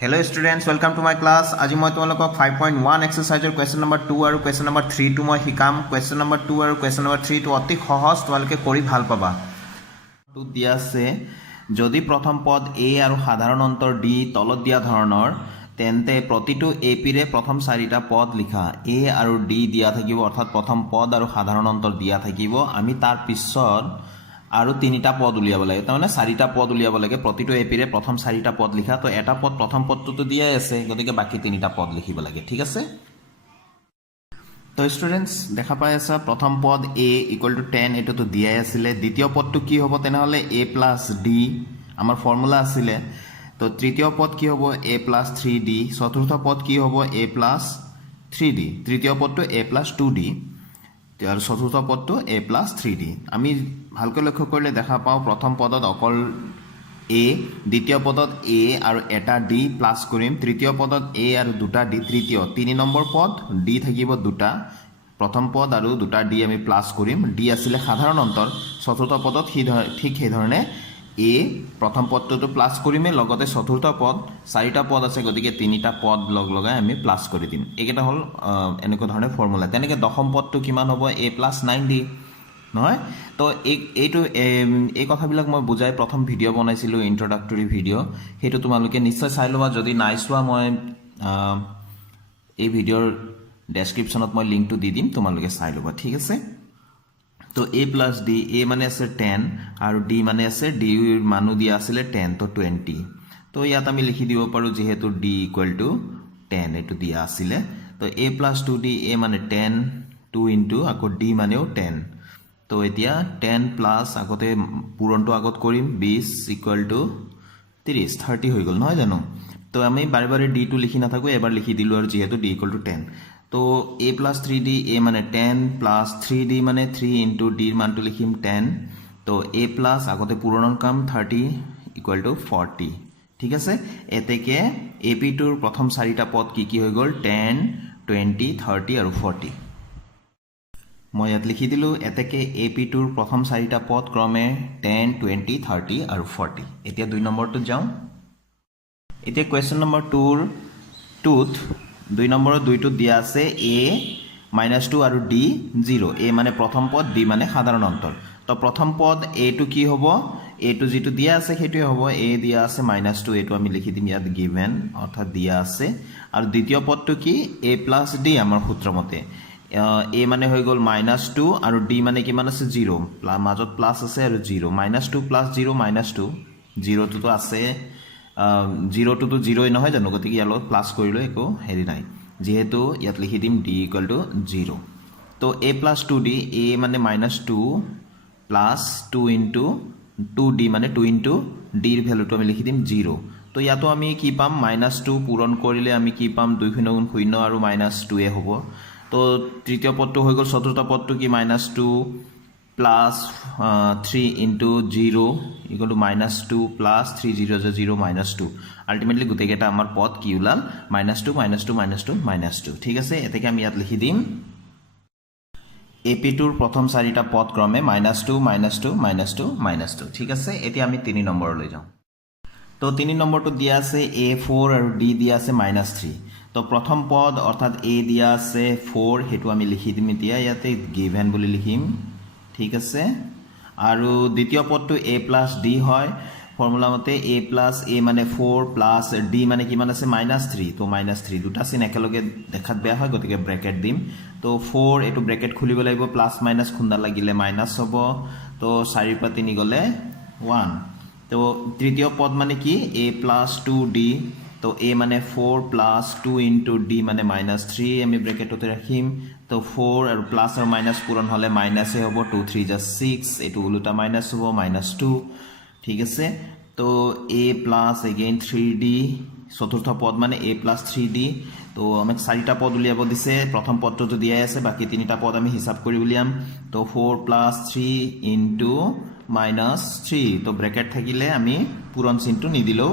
Hello students, welcome to my class. আজি মই তোমালোকক 5.1 এক্সাৰসাইজৰ কোৱেশ্চন নম্বৰ 2 আৰু কোৱেশ্চন নম্বৰ 3 টো মই শিকাম। কোৱেশ্চন নম্বৰ 2 আৰু কোৱেশ্চন নম্বৰ 3 টো অতি সহজ, তোমালোকে কৰি ভাল পাবা। টু দিয়া আছে যদি প্ৰথম পদ a আৰু সাধাৰণ অন্তৰ d তলত দিয়া ধৰণৰ তেন্তে প্ৰতিটো ap ৰে প্ৰথম চাৰিটা পদ লিখা। a আৰু d দিয়া থাকিব, অৰ্থাৎ প্ৰথম পদ আৰু সাধাৰণ অন্তৰ দিয়া থাকিব। আমি তাৰ পিছত আৰু তিনিটা পদ উলিয়াব লাগে, তাৰমানে চাৰিটা পদ উলিয়াব লাগে। প্ৰতিটো এপিৰে প্ৰথম চাৰিটা পদ লিখা। তো এটা পদ প্ৰথম পদটোতো দিয়াই আছে, গতিকে বাকী তিনিটা পদ লিখিব লাগে, ঠিক আছে। তো ষ্টুডেণ্টছ দেখা পাই আছা প্ৰথম পদ a ইকুৱেল টু 10, এইটোতো দিয়াই আছিলে। দ্বিতীয় পদটো কি হ'ব তেনেহ'লে a প্লাছ d, আমাৰ ফৰ্মুলা আছিলে। তো তৃতীয় পদ কি হ'ব a প্লাছ 3d, চতুৰ্থ পদ কি হ'ব a প্লাছ 3d, তৃতীয় পদটো a প্লাছ 2d আৰু চতুৰ্থ পদটো a প্লাছ 3d। আমি ভালকৈ লক্ষ্য কৰিলে দেখা পাওঁ প্ৰথম পদত অকল a, দ্বিতীয় পদত a আৰু এটা d প্লাছ কৰিম, তৃতীয় পদত a আৰু দুটা d, তৃতীয় 3 নম্বৰ পদ d থাকিব দুটা, প্ৰথম পদ আৰু দুটা d আমি প্লাছ কৰিম। d আছিলে সাধাৰণ অন্তৰ। চতুৰ্থ পদত ঠিক সেইধৰণে a প্ৰথম পদটোতো প্লাছ কৰিমেই, লগতে চতুৰ্থ পদ চাৰিটা পদ আছে, গতিকে তিনিটা পদ লগাই আমি প্লাছ কৰি দিম। এইকেইটা হ'ল এনেকুৱা ধৰণে ফৰ্মুলা। তেনেকৈ দশম পদটো কিমান হ'ব a প্লাছ 9d, নহয়? তো এই কথাবিলাক মই বুজাই প্ৰথম ভিডিঅ' বনাইছিলোঁ, ইণ্ট্ৰডাক্টৰী ভিডিঅ', সেইটো তোমালোকে নিশ্চয় চাই ল'বা। যদি নাই চোৱা মই এই ভিডিঅ'ৰ ডেছক্ৰিপশ্যনত মই লিংকটো দি দিম, তোমালোকে চাই ল'বা, ঠিক আছে। তো a প্লাছ d, a মানে আছে 10 আৰু d মানে আছে, d মানো দিয়া আছিলে 10, তো 20। তো ইয়াত আমি লিখি দিব পাৰোঁ যিহেতু d ইকুৱেল টু 10 এইটো দিয়া আছিলে। তো a প্লাছ 2d, a মানে 10, 2 ইনটু আকৌ d মানেও 10। তো এতিয়া 10 প্লাছ আগতে পূৰণটো আগত কৰিম, 20 ইকুৱেল টু 30 হৈ গ'ল, নহয় জানো? তো আমি বাৰে বাৰে ডিটো লিখি নাথাকোঁ, এবাৰ লিখি দিলোঁ আৰু যিহেতু d ইকুৱেল টু 10। তো a প্লাছ 3d, a মানে 10 প্লাছ 3d মানে 3 ইনটু ডিৰ মানটো লিখিম 10। তো a প্লাছ আগতে পূৰণৰ কাম 30 ইকুৱেল টু 40, ঠিক আছে। এতেকে এ পিটোৰ প্ৰথম চাৰিটা পদ কি হৈ গ'ল 10, 20, 30 আৰু 40। মই ইয়াত লিখি দিলোঁ। এতেকে এ পিটোৰ প্ৰথম চাৰিটা পদ ক্ৰমে 10, 20, 30 আৰু 40। এতিয়া 2 নম্বৰটোত যাওঁ। এতিয়া কুৱেশ্যন নম্বৰ 2ত 2 নম্বৰৰ 2টোত দিয়া আছে a -2 আৰু d 0। a মানে প্ৰথম পদ, d মানে সাধাৰণ অন্তৰ। তো প্ৰথম পদ aটো কি হ'ব, aটো যিটো দিয়া আছে সেইটোৱে হ'ব। a দিয়া আছে -2, এইটো আমি লিখি দিম ইয়াত গিভেন, অৰ্থাৎ দিয়া আছে। আৰু দ্বিতীয় পদটো কি a প্লাছ d, আমাৰ সূত্ৰমতে a মানে হৈ গ'ল -2 আৰু d মানে কিমান আছে 0, মাজত প্লাছ আছে আৰু 0, -2 প্লাছ 0 -2, 0টোতো আছে, 0টোতো 0ই নহয় জানো, গতিকে ইয়াৰ লগত প্লাছ কৰিলোঁ একো হেৰি নাই, যিহেতু ইয়াত লিখি দিম d ইকুৱেল টু 0। তো a প্লাছ 2d, a মানে -2 প্লাছ 2 ইনটু 2d মানে 2 ইনটু ডিৰ ভেলুটো আমি লিখি দিম 0। তো ইয়াতো আমি কি পাম, -2 পূৰণ কৰিলে আমি কি পাম, 2 × 0 আৰু -2 হ'ব। তো তৃতীয় পদটো হৈ গ'ল, চতুৰ্থ পদটো কি -2 plus 3 into 0 equal to -2 plus 3 0 0 -2। Ultimately গোটেইকেইটা আমাৰ পদ কি ওলাল, -2 -2 -2 -2, ঠিক আছে। এতেকে আমি ইয়াত লিখি দিম এ পিটোৰ প্ৰথম চাৰিটা পদ ক্ৰমে -2 -2 -2 -2, ঠিক আছে। এতিয়া আমি 3 নম্বৰলৈ যাওঁ। তো 3 নম্বৰটো দিয়া আছে a4 আৰু d দিয়া আছে -3। তো প্ৰথম পদ অৰ্থাৎ a দিয়া আছে 4, সেইটো আমি লিখি দিম এতিয়া ইয়াতে গিভেন বুলি লিখিম, ঠিক আছে। আৰু দ্বিতীয় পদটো a প্লাছ d হয়, ফৰ্মুলা মতে a প্লাছ a মানে 4 প্লাছ d মানে কিমান আছে -3। তো -3 দুটা চিন একেলগে দেখাত বেয়া হয়, গতিকে ব্ৰেকেট দিম। তো 4 এইটো ব্ৰেকেট খুলিব লাগিব, প্লাছ মাইনাছ খুন্দা লাগিলে মাইনাছ হ'ব। তো 4 পৰা 3 গ'লে 1। তো তৃতীয় পদ মানে কি a প্লাছ 2d, তো a মানে 4 প্লাছ 2 ইনটু d মানে -3, আমি ব্ৰেকেটতে ৰাখিম। তো 4 আৰু প্লাছ আৰু মাইনাছ পূৰণ হ'লে মাইনাছে হ'ব, 2 3 = 6, এইটো ওলোটা মাইনাছ হ'ব -2, ঠিক আছে। তো a প্লাছ এগেইন 3d, চতুৰ্থ পদ মানে a প্লাছ 3d। তো আমাক চাৰিটা পদ উলিয়াব দিছে, প্ৰথম পদটোতো দিয়াই আছে, বাকী তিনিটা পদ আমি হিচাপ কৰি উলিয়াম। তো 4 প্লাছ 3 ইনটু -3, তো ব্ৰেকেট থাকিলে আমি পূৰণ চিনটো নিদিলেও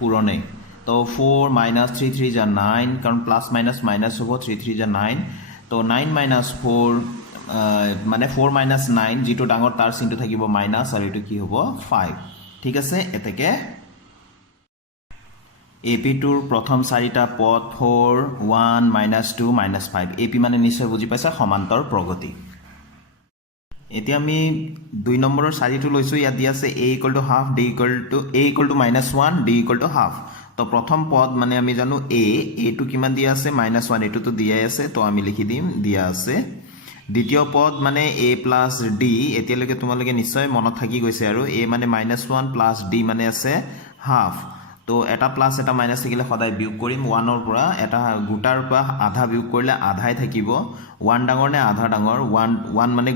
পূৰণেই। তো 4 -3 3 = 9, কাৰণ প্লাছ মাইনাছ মাইনাছ হ'ব, 3 3 = 9। তো 9 - 4 মানে 4 - 9, যিটো ডাঙৰ তাৰ চিনটো থাকিব মাইনাছ, আৰু এইটো কি হ'ব 5, ঠিক আছে। এতেকে AP2 প্ৰথম চাৰিটা পদ 4 1 -2 -5 AP মানে নিশ্চয় বুজি পাইছা সমান্তৰ প্ৰগতি এতিয়া আমি 2 নম্বৰৰ চাৰিটো লৈছো ইয়াত দিয়া আছে a = half d = a = -1 d = half তো প্ৰথম পদ মানে আমি জানো a টো কিমান দিয়া আছে -1 এটো তো দিয়াই আছে তো আমি লিখি দিম দিয়া আছে দ্বিতীয় পদ মানে a + d এতিয়ালৈকে তোমালোকে নিশ্চয় মনত থাকি গৈছে আৰু a মানে -1 + d মানে আছে half তো এটা প্লাস এটা মাইনাস থাকিলে সদায় বিয়োগ কৰিম 1 ৰ পৰা এটা গোটাৰ পৰা আধা বিয়োগ কৰিলে আধাই থাকিব 1 ডাঙৰ নে আধা ডাঙৰ 1 মানে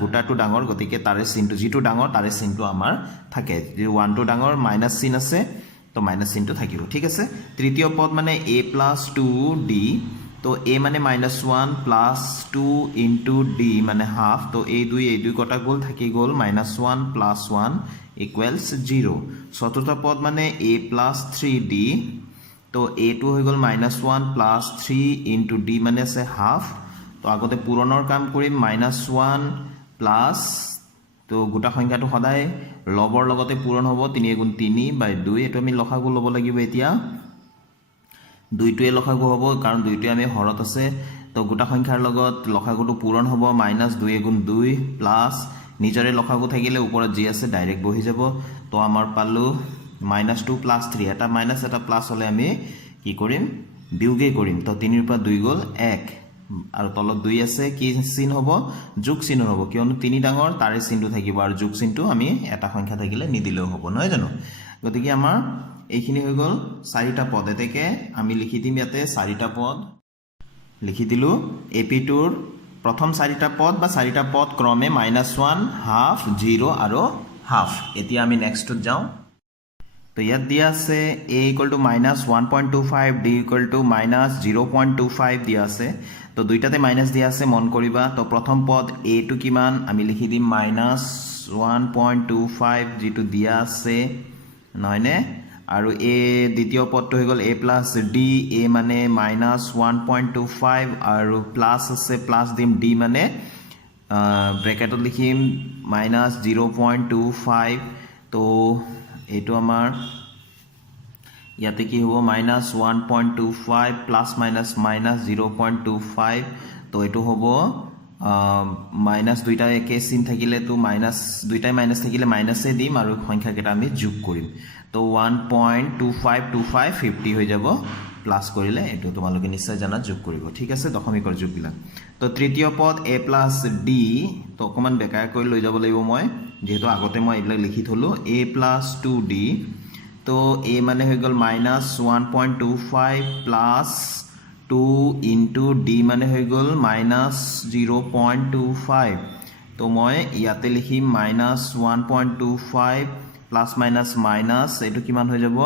গোটাটো ডাঙৰ গতিকে তাৰে চিনটো যেটো ডাঙৰ তাৰে চিনটো আমাৰ থাকে যে 1 টো ডাঙৰ মাইনাস চিন আছে তো মাইনাস চিনটো থাকিব ঠিক আছে তৃতীয় পদ মানে a + 2d তো a মানে -1 + 2 * d মানে হাফ তো এই দুই কটা গ'ল থাকি গ'ল -1 + 1 = 0 চতুৰ্থ পদ মানে a + 3d তো a টো হৈ গ'ল -1 + 3 * d মানে আছে হাফ তো আগতে পূৰণৰ কাম কৰিম -1 প্লাস তো গোটা সংখ্যাটো সদায় লবৰ লগতে পূৰণ হ'ব 3 × 3/2 এটো আমি লসাগু ল'ব লাগিব এতিয়া দুইটোৱে লসাগু হ'ব কাৰণ দুইটোৱে আমি হৰত আছে তো গোটা সংখ্যাৰ লগত লসাগুটো পূৰণ হ'ব -2 × 2 প্লাস নিজৰে লসাগু থাকিলে ওপৰত যি আছে ডাইৰেক্ট বহি যাব তো আমাৰ পালো -2 + 3 এটা মাইনাস এটা প্লাস হলে আমি কি কৰিম বিয়োগে কৰিম তো 3 ৰ পৰা 2 গ'ল 1 আৰু তলত 2 আছে কি চিন হ'ব যোগ চিন হ'ব কিয়নো 3 ডাঙৰ তাৰে চিনটো থাকিব আৰু যোগ চিনটো আমি এটা সংখ্যা থাকিলে নিদিলেও হ'ব নহয় জানো গতিকে আমাৰ এইখিনি হৈ গ'ল চাৰিটা পদ এতেকে আমি লিখি দিম ইয়াতে চাৰিটা পদ লিখি দিলো AP2 ৰ প্ৰথম চাৰিটা পদ বা চাৰিটা পদ ক্ৰমে -1 হাফ 0 আৰু হাফ এতিয়া আমি নেক্সটত যাওঁ তো ইয়াত দিয়া আছে a = -1.25 d = -0.25 দিয়া আছে তো দুইটাতে মাইনাস দিয়া আছে মন কৰিবা তো প্ৰথম পদ a টো কিমান আমি লিখি দিম -1.25 যেটো দিয়া আছে নহয়নে আৰু a দ্বিতীয় পদটো হৈ গ'ল a + d a মানে -1.25 আৰু প্লাস আছে প্লাস দিম d মানে ব্ৰেকেটত লিখিম -0.25 তো এইটো আমাৰ ইয়াতে কি হ'ব -1.25 প্লাস মাইনাস -0.25 তো এইটো হ'ব মাইনাস দুইটা একে চিন থাকিলে তো মাইনাস দুইটাই মাইনাস থাকিলে মাইনাসে দিম আৰু সংখ্যা কেটা আমি যোগ কৰিম তো 1.2525 50 হৈ যাব প্লাস কৰিলে এটো তোমালোকে নিশ্চয় জানা যোগ কৰিব ঠিক আছে দশমিকৰ যোগবিলাক তো তৃতীয় পদ a + d তো অকমান বেকাই কৰি লৈ যাব লাগিব মই যেহেতু আগতে মই এইবিলাক লিখি থলো a + 2d তো a মানে হৈ গ'ল -1.25 প্লাস 2 * d মানে হৈ গ'ল -0.25 তো মই ইয়াতে লিখিম -1.25 প্লাস মাইনাস মাইনাস এটো কিমান হৈ যাব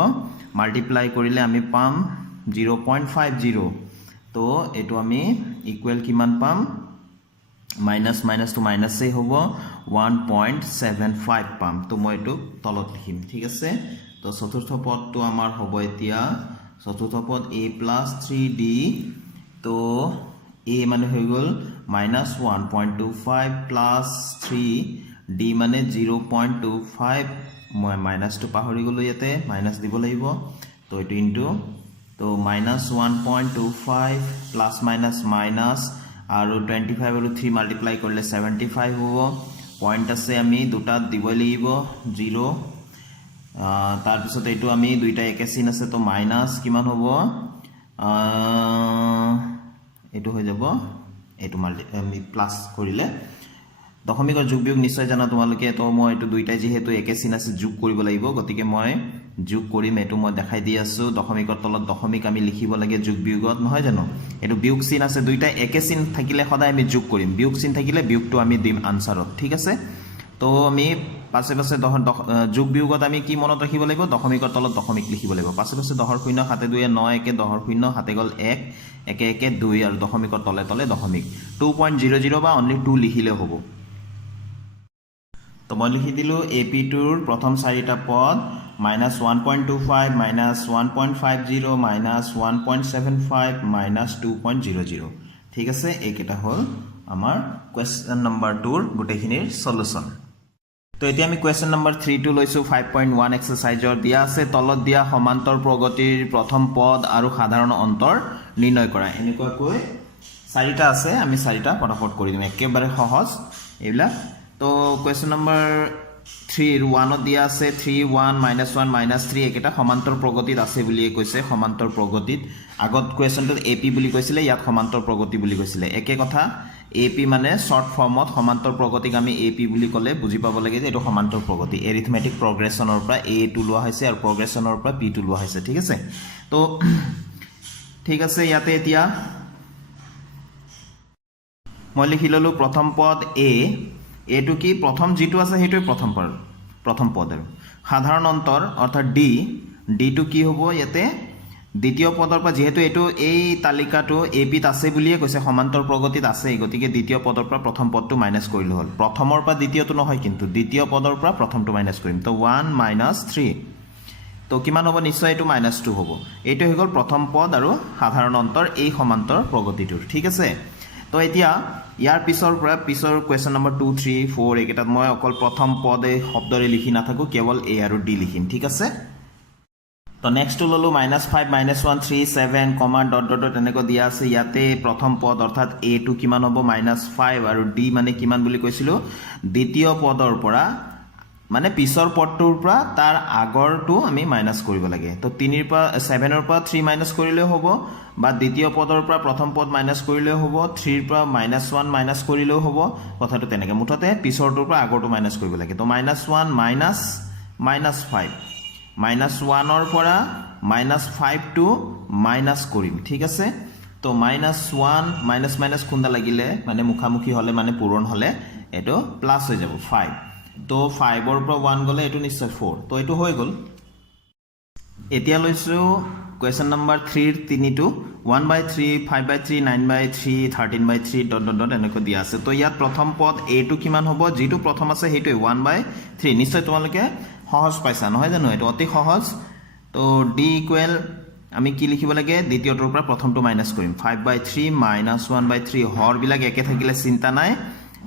মাল্টিপ্লাই কৰিলে আমি পাম 0.50 তো এটো আমি ইকুৱেল কিমান পাম মাইনাস মাইনাস তো মাইনাসে হ'ব 1.75 পাম তো মই এটো তলত লিখিম ঠিক আছে তো চতুৰ্থ পদটো আমাৰ হ'ব এতিয়া চতুৰ্থ পদ a + 3d তো a মানে হৈ গ'ল -1.25 প্লাস 3 d মানে 0.25 মই মাইনাসটো পাহৰি গলো ইয়াতে মাইনাস দিব লাগিব তো এটো ইনটু তো -1.25 প্লাস মাইনাস মাইনাস আৰু 25 আৰু 3 মাল্টিপ্লাই কৰিলে 75 হ'ব পয়েন্ট আছে আমি দুটা দিব লাগিব 0 তাৰ পিছত এটো আমি দুইটা একে চিন আছে তো মাইনাস কিমান হ'ব এটো হৈ যাব এটো আমি প্লাস কৰিলে দশমিকৰ যোগ বিয়োগ নিশ্চয় জানা তোমালোকে তো মই এটো দুইটা যেহেতু একে চিন আছে যোগ কৰিব লাগিব গতিকে মই যোগ কৰিম এটো মই দেখাই দি আছো দশমিকৰ তলত দশমিক আমি লিখিব লাগে যোগ বিয়োগত নহয় জানো এটো বিয়োগ চিন আছে দুইটা একে চিন থাকিলে সদায় আমি যোগ কৰিম বিয়োগ চিন থাকিলে বিয়োগটো আমি দিম আনসাৰত ঠিক আছে তো আমি পাছে পাছে যোগ বিয়োগত আমি কি মনত ৰাখিব লাগিব দশমিকৰ তলত দশমিক লিখিব লাগিব পাছে পাছে 10 ৰ 0 7 2 9 1 10 ৰ 0 7 গল 1 1 1 2 আৰু দশমিকৰ তলে তলে দশমিক 2.00 বা অনলি 2 লিখিলে হ'ব তো মই লিখি দিলো AP2 ৰ প্ৰথম চাৰিটা পদ -1.25 -1.50 -1.75 -2.00 ঠিক আছে এইকেইটা হল আমাৰ কোৱেশ্চন নম্বৰ 2 ৰ গোটেইখিনিৰ সলিউশন তো এতিয়া আমি কুৱেশ্যন নম্বৰ 3 টো লৈছো 5.1 এক্সাৰসাইজৰ দিয়া আছে তলত দিয়া সমান্তৰ প্ৰগতিৰ প্ৰথম পদ আৰু সাধাৰণ অন্তৰ নিৰ্ণয় কৰা এনেকুৱাকৈ চাৰিটা আছে আমি চাৰিটা ফটাফট কৰি দিম একেবাৰে সহজ এইবিলাক তো কুৱেশ্যন নম্বৰ 3 ৰ 1 দিয়া আছে 3 1 -1 -3 একেটা সমান্তৰ প্ৰগতিত আছে বুলি কৈছে সমান্তৰ প্ৰগতিত আগত কুৱেশ্যনটো এপি বুলি কৈছিলে ইয়াত সমান্তৰ প্ৰগতি বুলি কৈছিলে একে কথা এপি মানে শৰ্ট ফৰ্মত সমান্তৰ প্ৰগতিক আমি এপি বুলি ক'লে বুজি পাব লাগে যে এটো সমান্তৰ প্ৰগতি এৰিথমেটিক প্ৰগ্ৰেছনৰ পৰা এ টু লোৱা হৈছে আৰু প্ৰগ্ৰেছনৰ পৰা পি টু লোৱা হৈছে ঠিক আছে তো ঠিক আছে ইয়াতে এতিয়া মই লিখি ললো প্ৰথম পদ এ এটো কি প্ৰথম যেটো আছে হেটোই প্ৰথম পদ আৰু সাধাৰণ অন্তৰ অৰ্থাৎ ডি টু কি হ'ব ইয়াতে দ্বিতীয় পদৰ পৰা যেহেতু এটো এই তালিকাটো এপিত আছে বুলিয়ে কৈছে সমান্তৰ প্ৰগতিত আছে গতিকে দ্বিতীয় পদৰ পৰা প্ৰথম পদটো মাইনাস কৰিলে হ'ল প্ৰথমৰ পৰা দ্বিতীয়টো নহয় কিন্তু দ্বিতীয় পদৰ পৰা প্ৰথমটো মাইনাস কৰিম তো 1 - 3 তো কিমান হ'ব নিশ্চয় এটো -2 হ'ব এইটো হৈ গ'ল প্ৰথম পদ আৰু সাধাৰণ অন্তৰ এই সমান্তৰ প্ৰগতিটোৰ ঠিক আছে তো এতিয়া ইয়াৰ পিছৰ পৰা পিছৰ কুৱেশ্যন নম্বৰ 2 3 4 একেটাত মই অকল প্ৰথম পদে শব্দৰে লিখি নাথাকো কেৱল এ আৰু ডি লিখিম ঠিক আছে তো নেক্সট ললো -5 -1 3 7 কমা ডট ডট এনেকৈ দিয়া আছে ইয়াতে প্ৰথম পদ অৰ্থাৎ এ টু কিমান হ'ব -5 আৰু ডি মানে কিমান বুলি কৈছিলো দ্বিতীয় পদৰ পৰা মানে পিছৰ পদটোৰ পৰা তাৰ আগৰটো আমি মাইনাস কৰিব লাগে তো 3 ৰ পৰা 7 ৰ পৰা 3 মাইনাস কৰিলে হ'ব বা দ্বিতীয় পদৰ পৰা প্ৰথম পদ মাইনাস কৰিলে হ'ব 3 ৰ পৰা -1 মাইনাস কৰিলেও হ'ব কথাটো তেনেকৈ মুঠতে পিছৰটোৰ পৰা আগৰটো মাইনাস কৰিব লাগে তো -1 মাইনাস -5 -1 ৰ পৰা -5 টু মাইনাস কৰিম ঠিক আছে তো -1 মাইনাস খুন্দা লাগিলে মানে মুখামুখি হলে মানে পূৰণ হলে এটো প্লাস হৈ যাব 5 তো 5 ৰ পৰা 1 গলে এটো নিশ্চয় 4 তো এটো হৈ গল এতিয়া লৈছো কুৱেশ্যন নম্বৰ 3 ৰ 3 টো 1/3 5/3 9/3 13/3 ডট ডট এনেকৈ দিয়া আছে তো ইয়াত প্ৰথম পদ এ টু কিমান হ'ব যেটো প্ৰথম আছে হেটোই 1/3 নিশ্চয় তোমালোকে সহজ পাইছা নহয় জানো এটো অতি সহজ তো ডি ইকুৱেল আমি কি লিখিব লাগে দ্বিতীয়টোৰ পৰা প্ৰথমটো মাইনাস কৰিম 5/3 -1/3 হৰ বিলাক একে থাকিলে চিন্তা নাই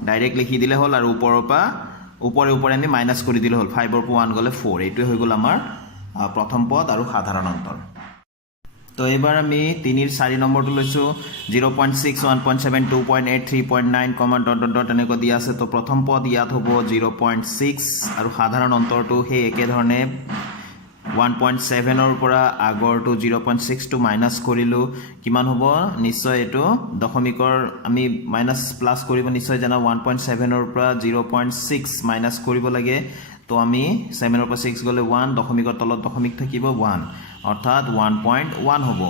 ডাইৰেক্ট লিখি দিলে হ'ল আৰু ওপৰৰ পৰা ওপৰে আমি মাইনাস কৰি দিলে হ'ল 5 ৰ পৰা 1 গলে 4 এইটো হৈ গল আমাৰ প্ৰথম পদ আৰু সাধাৰণ অন্তৰ তো এবাৰ আমি 3 ৰ 4 নম্বৰটো লৈছো 0.6 1.7 2.8 3.9 কমা ডট ডট এনেকৈ দিয়া আছে তো প্ৰথম পদ ইয়াত হ'ব 0.6 আৰু সাধাৰণ অন্তৰটো হে একে ধৰণে 1.7 ৰ পৰা আগৰটো 0.6 টু মাইনাস কৰিলো কিমান হ'ব নিশ্চয় এটো দশমিকৰ আমি মাইনাস প্লাস কৰিব নিশ্চয় জানা 1.7 ৰ পৰা 0.6 মাইনাস কৰিব লাগে তো আমি 7 ৰ পৰা 6 গলে 1 দশমিকৰ তলত দশমিক থাকিব 1 অৰ্থাৎ 1.1 হ'ব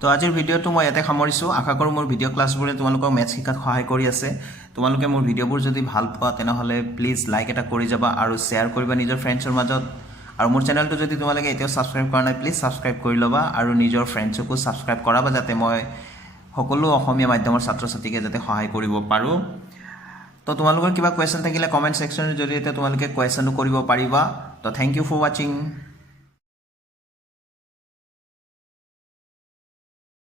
তো আজিৰ ভিডিওটো মই ইয়াতে সামৰিছো আশা কৰো মোৰ ভিডিও ক্লাছবোৰে তোমালোকক ম্যাথ শিকাত সহায় কৰি আছে তোমালোকে মোৰ ভিডিওবোৰ যদি ভাল পোৱা তেনেহলে প্লিজ লাইক এটা কৰি যাবা আৰু শেয়াৰ কৰিবা নিজৰ ফ্ৰেণ্ডছৰ মাজত আৰু মোৰ চেনেলটো যদি তোমালোকে এতিয়াও সাবস্ক্ৰাইব কৰা নাই প্লিজ সাবস্ক্ৰাইব কৰি লবা আৰু নিজৰ ফ্ৰেণ্ডছকো সাবস্ক্ৰাইব কৰাবা যাতে মই সকলো অসমীয়া মাধ্যমৰ ছাত্ৰ ছাত্ৰীকে যাতে সহায় কৰিব পাৰো তো তোমালোকৰ কিবা কোৱেশ্চন থাকিলে কমেন্ট সেকশনৰ জৰিয়তে তোমালোকে কোৱেশ্চনটো কৰিব পাৰিবা তো থ্যাংক ইউ ফৰ ওয়াচিং